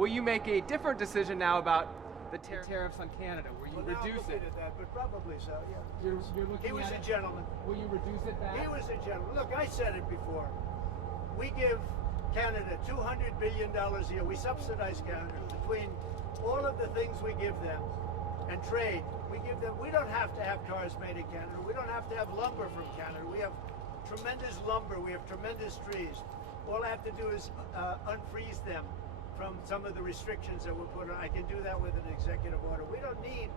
will you make a different decision now about the tariffs on Canada? Will you Well, now I'm reduce looking it? at that, but probably so, yeah. You're looking He was at a it. gentleman. Will you reduce it back? He was a gentleman. Look, I said it before. We give Canada $200 billion a year. We subsidize Canada between all of the things we give them and trade. We give them. We don't have to have cars made in Canada. We don't have to have lumber from Canada. We have tremendous lumber. We have tremendous trees. All I have to do is unfreeze them from some of the restrictions that were put on. I can do that with an executive order. We don't need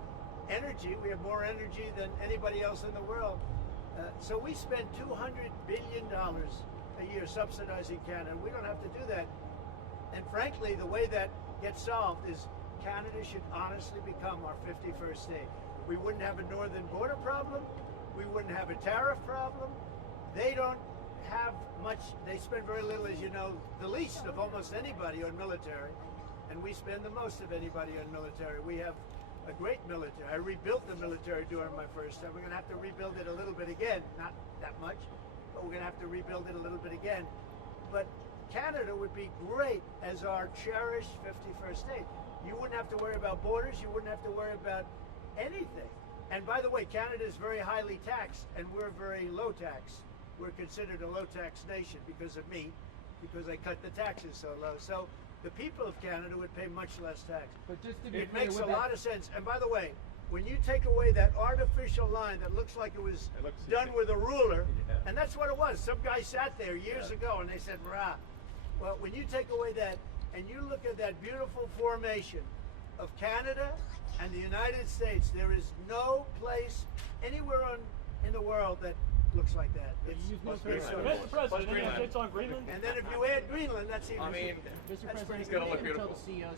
energy. We have more energy than anybody else in the world. So we spend $200 billion a year subsidizing Canada. We don't have to do that. And frankly, the way that gets solved is Canada should honestly become our 51st state. We wouldn't have a northern border problem. We wouldn't have a tariff problem. They don't have much. They spend very little, as you know, the least of almost anybody on military, and we spend the most of anybody on military. We have a great military. I rebuilt the military during my first term. We're going to have to rebuild it a little bit again, not that much, but we're going to have to rebuild it a little bit again. But Canada would be great as our cherished 51st state. You wouldn't have to worry about borders. You wouldn't have to worry about anything. And by the way, Canada is very highly taxed, and we're very low tax. We're considered a low tax nation because of me, because I cut the taxes so low. So the people of Canada would pay much less tax. But just to be It clear, makes with a that- lot of sense. And by the way, when you take away that artificial line that looks like it was done with a ruler, and that's what it was. Some guy sat there years ago and they said, "Rah." Well, when you take away that and you look at that beautiful formation of Canada and the United States, there is no place anywhere in the world that looks like that. It's very Mr. President, any updates on Greenland? And then if you add Greenland, that's even. I mean, that's pretty it's gonna good. look beautiful. Until the CEOs